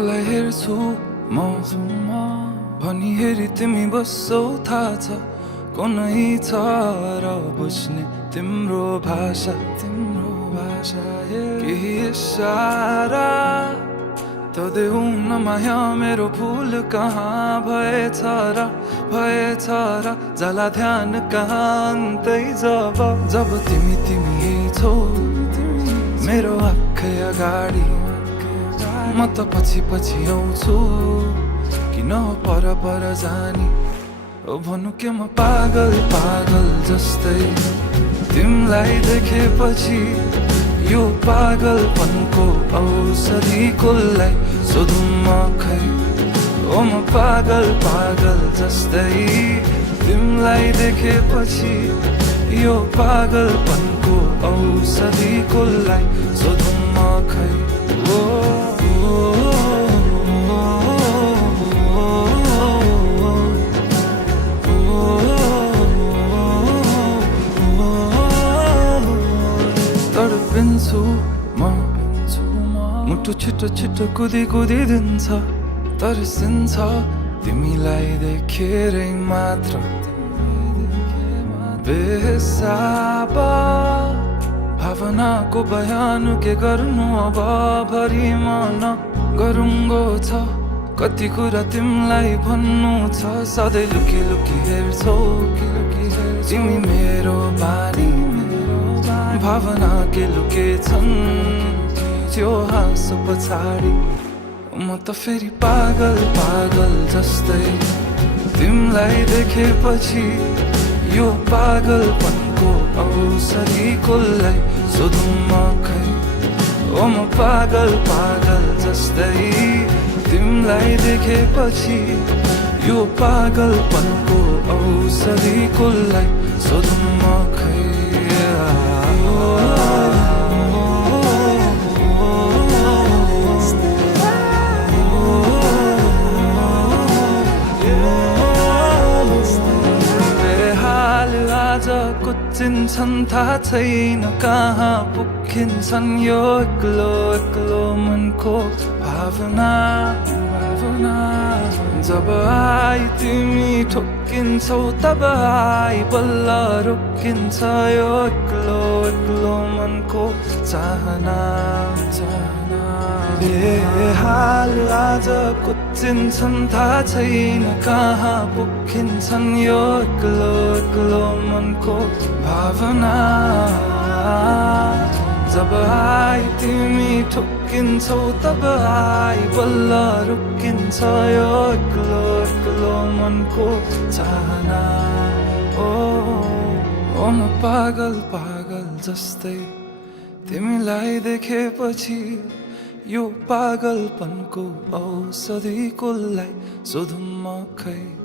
कोलाई हेर्छु म भनी हेरी तिमी बस्छौ थाहा छ कुनै छ र बुझ्ने तिम्रो भाषा केही इशारा त देऊ न माया मेरो भुल कहाँ भएछ र जाला ध्यान कहाँ अन्तै जब तिमी छौ मेरो आँखै अगाडि म त पछि आउँछु किन पर जाने ओ भन्नु के म पागल जस्तै तिमीलाई देखेपछि यो पागलपनको औषधि कसलाई सोधौँ म खै ओ म पागल जस्तै तिमीलाई देखेपछि यो पागलपनको औषधि कसलाई सोधौँ म खै तडपिन्छु म मुटु छिटो कुदी दिन्छ तर्सिन्छ तिमीलाई देखेरै मात्र बेहिसाब भावनाको बयान के गर्नु अब भरि मन गरुङ्गो छ कति कुरा तिमीलाई भन्नु छ सधैँ लुकी हेर्छौ तिमी मेरो बानी भावना के लुकेछन् त्यो हाँसो पछाडि म त फेरि पागल जस्तै तिमीलाई देखेपछि यो पागलपनको औषधि कसलाई सोधौँ म खै ओ म पागल जस्तै तिमीलाई देखेपछि यो पागलपनको औषधि कसलाई सोधौँ म खै कुचिन्छन् थाहा छैन कहाँ पुगिन्छन् यो एक्लो मनको भावना जब आई तिमी ठोकिन्छौ तब आई बल्ल रोकिन्छ यो एक्लो मनको चाहना बेहाल आज कुचिन्छन् थाहा छैन कहाँ पुगिन्छन् यो एक्लो मनको भावना जब आई तिमी ठोकिन्छौ तब आई बल्ल रोकिन्छ यो एक्लो मनको चाहना ओ म पागल जस्तै तिमीलाई देखेपछि यो पागलपनको औषधि कसलाई सोधौँ म खै